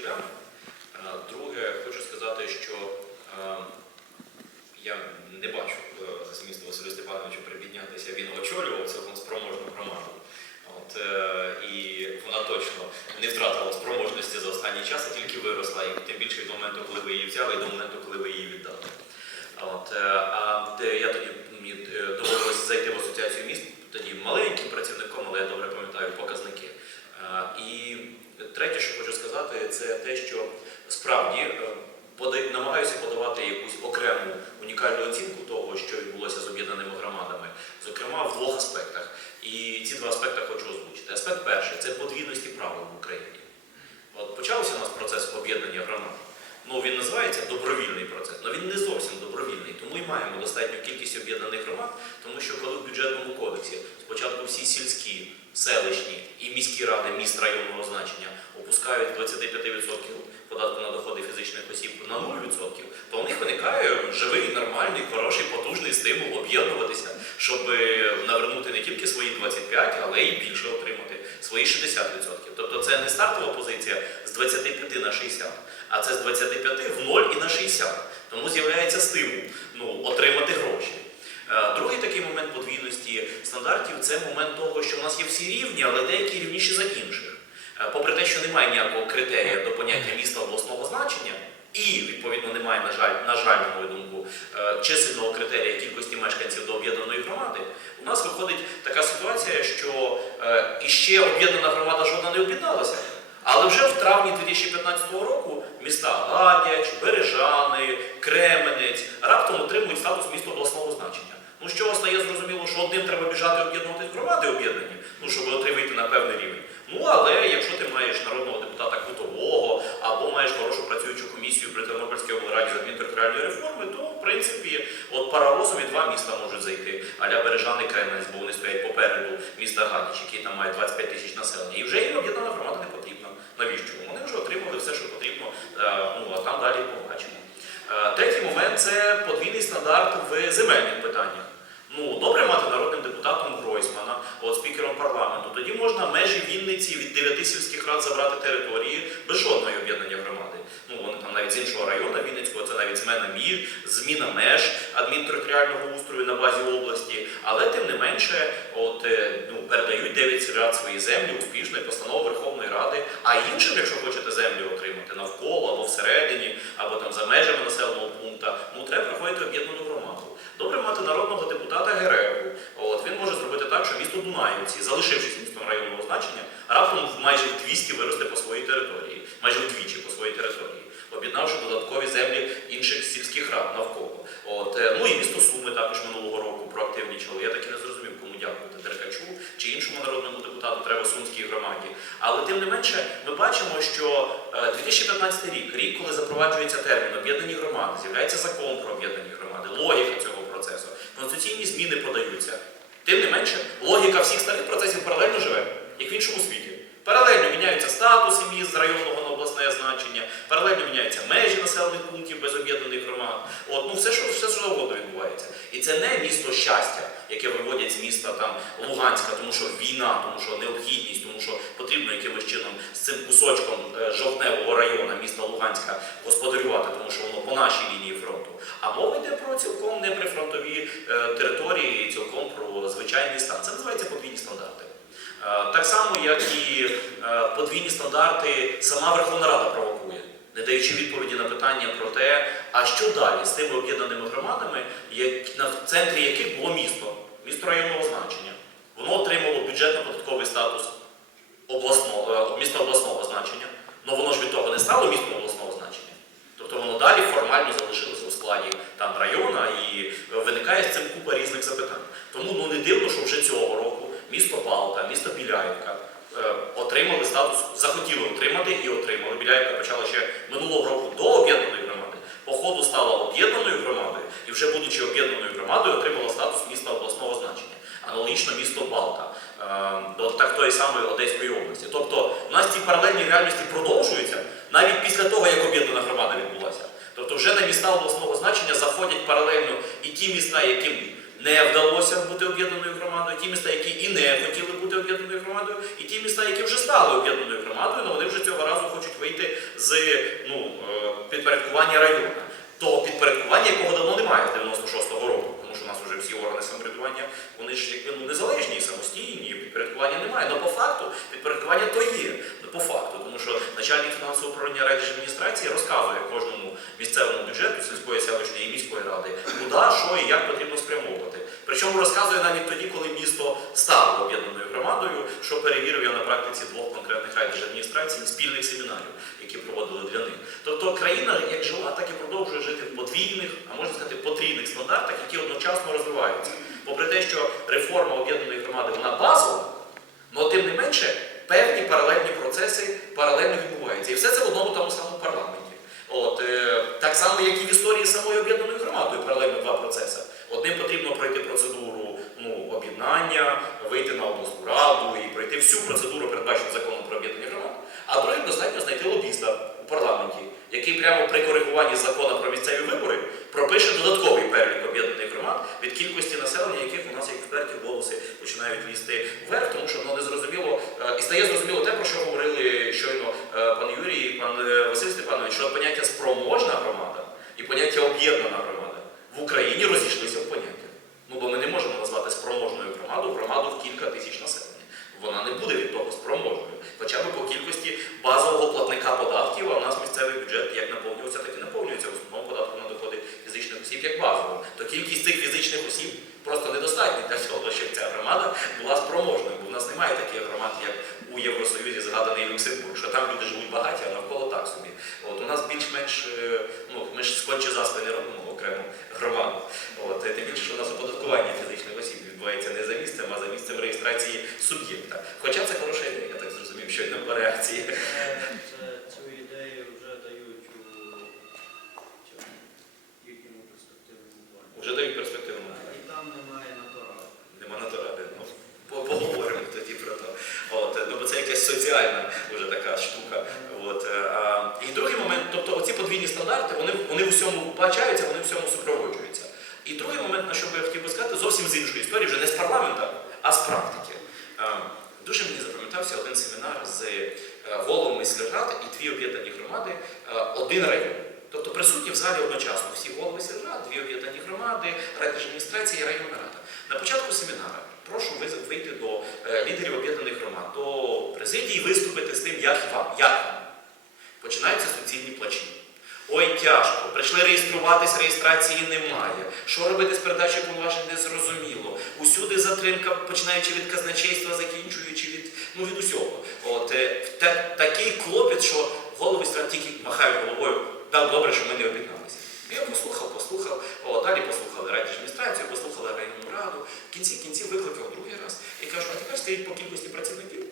вчителям. Е, Друге, хочу сказати, що е, я не бачу за змісту Василю Степановичу прибіднятися. Він очолював цілком спроможну громаду. От, е, і вона точно не втратила спроможності за останній час, а тільки виросла, і тим більше від моменту, коли ви її взяли, і до моменту, коли ви її віддали. От, е, а де я тоді мені е, доводилося зайти в асоціацію міст, тоді маленьким працівником, але я добре пам'ятаю показники. Е, І третє, що хочу сказати, це те, що справді е, пода- намагаюся подавати якусь окрему унікальну оцінку того, що відбулося з об'єднаними громадами, зокрема в двох аспектах. Аспекти хочу озвучити. Аспект перший це подвійності правил в Україні. От почався у нас процес об'єднання громад. Ну, він називається добровільний процес, але він не зовсім добровільний, тому і маємо достатню кількість об'єднаних громад, тому що коли в бюджетному кодексі спочатку всі сільські, селищні і міські ради міст районного значення опускають 25% податку на доходи фізичних осіб на 0%, то у них виникає живий, нормальний, хороший, потужний стимул об'єднуватися, щоб е, навернути не тільки свої 25, але й більше отримати свої 60%. Тобто це не стартова позиція з 25 на 60, а це з 25 в 0 і на 60. Тому з'являється стимул ну, отримати гроші. Е, Другий такий момент подвійності стандартів це момент того, що в нас є всі рівні, але деякі рівніші за інших. Е, Попри те, що немає ніякого критерія до поняття міста обласного значення, і відповідно немає, на жаль, на жаль, на мою думку, е, чисельного критерія кількості мешканців до об'єднаної громади, у нас виходить така ситуація, що е, іще об'єднана громада жодна не об'єдналася. Але вже в травні 2015 року міста Гадяч, Бережани, Кременець раптом отримують статус міста обласного значення. Ну з чого стає зрозуміло, що одним треба біжати об'єднувати громади об'єднані, ну щоб отримати на певний рівень. Ну але якщо ти маєш народного депутата Кутового або маєш хорошу працюючу комісію при Тернопільській облраді з адмінтериторіальної реформи, то в принципі от паровозові два міста можуть зайти, аля Бережани Кременець, бо вони стоять попереду міста Гадяч, там має 25 тисяч населення. І вже їм об'єднана громада не потрібна. Навіщо? Вони вже отримали все, що потрібно, е, ну а там далі побачимо. Е, Третій момент це подвійний стандарт в земельних питаннях. Ну, добре мати народним депутатом Гройсмана, от спікером парламенту. Тоді можна межі Вінниці від дев'яти сільських рад забрати території без жодної об'єднання громади. Ну, вони там навіть з іншого району Вінницького, це навіть зміна мір, зміна меж адмінтериторіального устрою на базі області. Але тим не менше, от е, ну, передають 9 рад свої землі успішно і постанова Верховної Ради. А іншим, якщо хочете землю отримати навколо або всередині, або там за межами населеного пункту, ну треба проходити об'єднану громаду. Добре мати народного депутата Герегу. От він може зробити так, що місто Дунаївці, залишившись містом районного значення, раптом в майже в 200 виросте по своїй території, майже вдвічі по своїй території, об'єднавши додаткові землі інших сільських рад навколо. От е, ну і місто Суми також минулого року проактивнічало. Я так і не зрозумів, кому дякувати Деркачу чи іншому народному депутату треба Сумській громаді. Але тим не менше, ми бачимо, що е, 2015 рік, рік, коли запроваджується термін об'єднані громади, з'являється закон про об'єднані громади, логіка цього процесу, конституційні зміни подаються. Тим не менше, логіка всіх старих процесів паралельно живе, як в іншому світі. Паралельно міняються статуси міст з районного обласне значення, паралельно міняються межі населених пунктів без об'єднаних громад. От, ну все, що все завгодно відбувається. І це не місто щастя, яке виводять з міста там Луганська, тому що війна, тому що необхідність, тому що потрібно якимось чином з цим кусочком е, жовтневого району міста Луганська господарювати, тому що воно по нашій лінії фронту. А мова йде про цілком неприфронтові е, території, цілком про звичайний стан. Це називається подвійні стандарти. Е, Так само, як і е, подвійні стандарти сама Верховна Рада провокує, не даючи відповіді на питання про те, а що далі з тими об'єднаними громадами, в центрі яких було місто районного значення. Воно отримало бюджетно-податковий статус обласного, е, міста обласного значення, але воно ж від того не стало містом обласного значення. Тобто воно далі формально залишилося у складі там району і е, виникає з цим купа різних запитань. Тому ну не дивно, що вже цього року місто Балта, місто Біляївка е, отримали статус, захотіли отримати і отримали. Біляївка почала ще минулого року до об'єднаної громади. По ходу стала об'єднаною громадою і вже будучи об'єднаною громадою, отримала статус міста обласного значення. Аналогічно місто Балта, е, до так тої самої Одеської області. Тобто у нас ці паралельні реальності продовжуються навіть після того, як об'єднана громада відбулася. Тобто вже на міста яким не вдалося бути об'єднаною громадою, ті міста, які і не хотіли бути об'єднаною громадою, і ті міста, які вже стали об'єднаною громадою, але вони вже цього разу хочуть вийти з ну, е, підпорядкування району. То підпорядкування, якого давно немає з 96-го року, тому що у нас вже всі органи самоврядування, вони ж якби ну, незалежні, самостійні, підпорядкування немає. Але по факту підпорядкування то є. Ну, По факту, тому що начальник фінансового управління райдержадміністрації розказує кожному місцевому бюджету сільської селищної і міської ради, куди, що і як потрібно спрямовувати. Причому розказує навіть тоді, коли місто стало об'єднаною громадою, що перевірив я на практиці двох конкретних райдержадміністрацій спільних семінарів, які проводили для них. Тобто країна як жила, так і продовжує жити в подвійних, а можна сказати, потрійних стандартах, які одночасно розвиваються. Попри те, що реформа об'єднаної громади вона базова, але тим не менше певні паралельні процеси паралельно відбуваються. І все це в одному тому самому парламенті. От, е, так само, як і в історії самої об'єднаної громадою, паралельно два процеси. Одним потрібно пройти процедуру ну, об'єднання, вийти на обласну раду і пройти всю процедуру, передбачену законом про об'єднання громад. А другим достатньо знайти лобіста у парламенті, який прямо при коригуванні закону про місцеві вибори пропише додатковий перелік об'єднаних громад від кількості населення, яких у нас як експертів голоси починають лізти вверх, тому що воно не зрозуміло е, і стає зрозуміло те, про що говорили щойно е, пан Юрій і пан е, Василь Степанович, що поняття спроможна громада і поняття об'єднана громада в Україні розійшлися в поняттях. Ну бо ми не можемо назвати спроможною громаду громаду в кілька тисяч населення. Вона не буде від того спроможною. Хоча б по кількості базового платника податків, а у нас місцевий бюджет як наповнюється, так і наповнюється в основному податку на доходи фізичних осіб як базового. То кількість цих фізичних осіб просто недостатня для того, щоб ця громада була спроможною. Бо в нас немає таких громад, як у Євросоюзі згаданий Люксембург, що там люди живуть багаті, а навколо так собі. От у нас більш-менш, е, ну ми ж сконче заспи не робимо окрему громаду. От, е, тим більше, що у нас оподаткування фізичних осіб відбувається не за місцем, а за місцем реєстрації суб'єкта. Хоча це хороша ідея, я так зрозумів, щойно по реакції. Це, це- цю ідею вже дають у цьому їхньому перспективному плані. Вже дають перспективу. І там немає натуралу. Нема на то ради. Ну, по- поговоримо тоді про то. От, е, ну, бо це якась соціальна вже така штука. От, е, і другий момент, тобто оці подвійні стандарти, вони, вони в усьому вбачаються, вони в всьому супроводжуються. І другий момент, на що би я хотів би сказати, зовсім з іншої історії, вже не з парламента, а з практики. Е, Дуже мені запам'ятався один семінар з е, головами сільрад і дві об'єднані громади, один район. Тобто присутні в залі одночасно всі голови сільрад, дві об'єднані громади, райдержадміністрація і районна рада. На початку семінара прошу вийти до е, лідерів об'єднаних громад, до президії, виступити з тим, як вам, як вам. Починаються суцільні плачі. Ой, тяжко, прийшли реєструватись, реєстрації немає. Що робити з передачею повноважень не зрозуміло. Усюди затримка, починаючи від казначейства, закінчуючи від, ну, від усього. От, е, та- такий клопіт, що голови стран тільки махають головою, так добре, що ми не об'єдналися. Я послухав, послухав, о, далі послухали райдержадміністрацію, послухали районну раду. В кінці кінці викликав другий раз і кажу, а тепер скажіть по кількості працівників,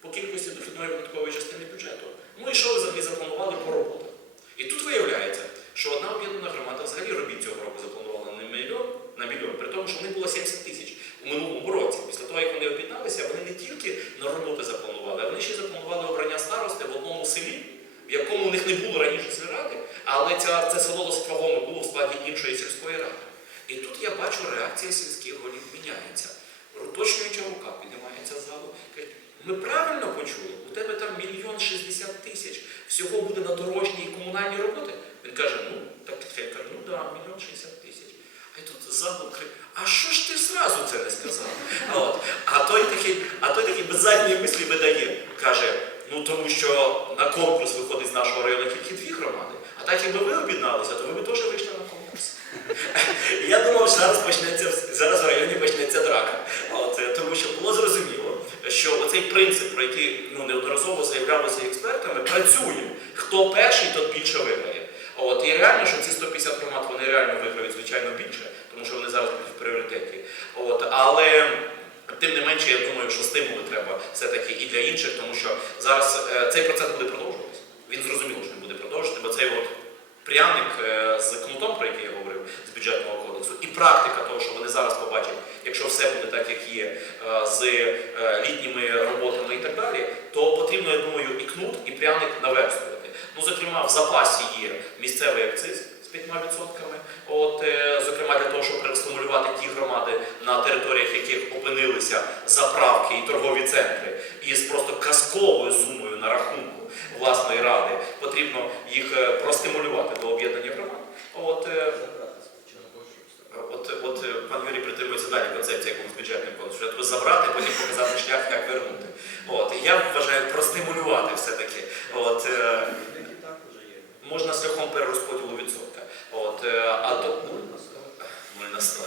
по кількості дохідної видаткової частини бюджету. Ну і що ви взагалі запланували по роботах? І тут виявляється, що одна об'єднана громада взагалі робіт цього року запланувала на мільйон, на мільйон, при тому, що в них було 70 тисяч у минулому році. Після того, як вони об'єдналися, вони не тільки на роботи запланували, а вони ще запланували обрання старости в одному селі, в якому у них не було раніше сільради, але ця, це село досить вагоме було в складі іншої сільської ради. І тут я бачу, реакція сільських голів міняється. Уточнююча рука піднімається з залу. Каже, ми правильно почули, у тебе там мільйон шістдесят тисяч всього буде на дорожні і комунальні роботи. Він каже, ну так я кажу, ну да, мільйон шістдесят тисяч. Й тут з крик, а що ж ти зразу це не сказав? От, а той такий, а той такий без задньої мислі видає, каже, ну тому що на конкурс виходить з нашого району тільки дві громади. А так якби ви об'єдналися, то ви б теж вийшли на конкурс. Я думав, що зараз почнеться зараз в районі почнеться драка. От, тому що було зрозуміло, що оцей принцип, про який ну, неодноразово заявлялося експертами, працює. Хто перший, тот більше виграє. От, і реально, що ці 150 громад вони реально виграють, звичайно, більше, тому що вони зараз будуть в пріоритеті. От, але тим не менше, я думаю, що стимули треба все-таки і для інших, тому що зараз е, цей процес буде продовжуватися. Він зрозуміло, що він буде продовжувати, бо цей от пряник е, з кнутом, про який я говорив, з бюджетного кодексу, і практика того, що вони зараз побачать, якщо все буде так, як є, е, з літніми роботами і так далі, то потрібно, я думаю, і кнут, і пряник наверстувати. Ну, зокрема, в запасі є місцевий акциз, відсотками. От, е, зокрема, для того, щоб простимулювати ті громади, на територіях яких опинилися заправки і торгові центри, із просто казковою сумою на рахунку власної ради, потрібно їх е, простимулювати до об'єднання громад. От, е, От, от е, пан Юрій притримується далі концепції якогось бюджетним кодексу. Спочатку забрати, потім показати шлях, як вернути. От, і я вважаю простимулювати все-таки. От, е, Які так вже є. можна шляхом перерозподілу відсотка. От, е, а то, Нуль на сто. Нуль на сто.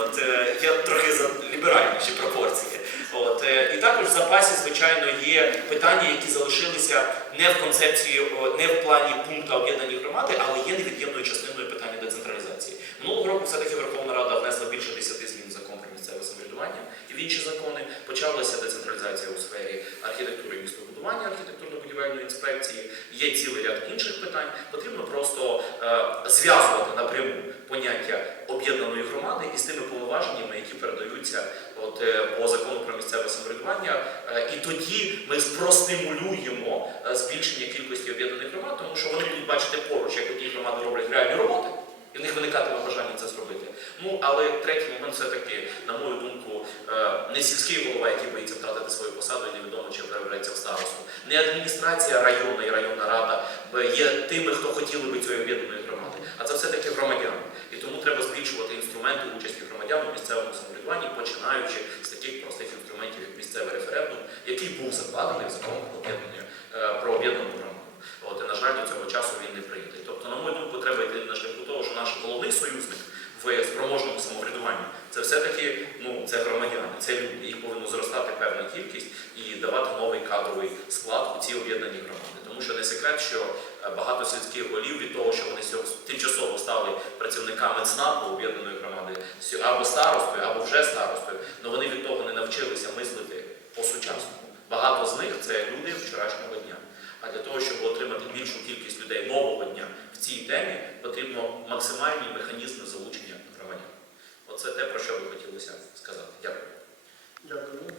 От, е, я трохи за ліберальніші пропорції. От, е, і також в запасі, звичайно, є питання, які залишилися не в концепції, не в плані пункту об'єднані громади, але є невід'ємною частиною питання децентралізації. Минулого року все-таки Верховна Рада внесла більше 10 змін в закон про місцеве самоврядування і в інші закони. Почалася децентралізація у сфері архітектури і містобудування, архітектурно-будівельної інспекції. Є цілий ряд інших питань. Потрібно просто е, зв'язувати напряму поняття об'єднаної громади із тими повноваженнями, які передаються от, е, по закону про місцеве самоврядування. Е, і тоді ми простимулюємо е, збільшення кількості об'єднаних громад, тому що вони будуть бачити поруч, як одні громади роблять реальні роботи. І в них виникатиме бажання це зробити. Ну, але третій момент все-таки, на мою думку, е, не сільський голова, який боїться втратити свою посаду і невідомо, чи перебереться в старосту. Не адміністрація районна і районна рада є тими, хто хотіли би цієї об'єднаної громади, а це все-таки громадяни. І тому треба збільшувати інструменти участі громадян у місцевому самоврядуванні, починаючи з таких простих інструментів, як місцевий референдум, який був закладений в закон про е, об'єднану громаду. От, і, на жаль, до цього часу він не прийнятий. Тобто, на мою думку, треба йти на шляху того, що наш головний союзник в спроможному самоврядуванні це все-таки ну, це громадяни, це люди. Їх повинно зростати певна кількість і давати новий кадровий склад у ці об'єднані громади. Тому що не секрет, що е, багато сільських голів від того, що вони тимчасово стали працівниками ЦНАПу об'єднаної громади, або старостою, або вже старостою, але вони від того не навчилися мислити по-сучасному. Багато з них це люди вчорашнього дня. А для того, щоб отримати більшу кількість людей нового дня в цій темі, потрібно максимальні механізми залучення громадян. Оце те, про що би хотілося сказати. Дякую. Дякую.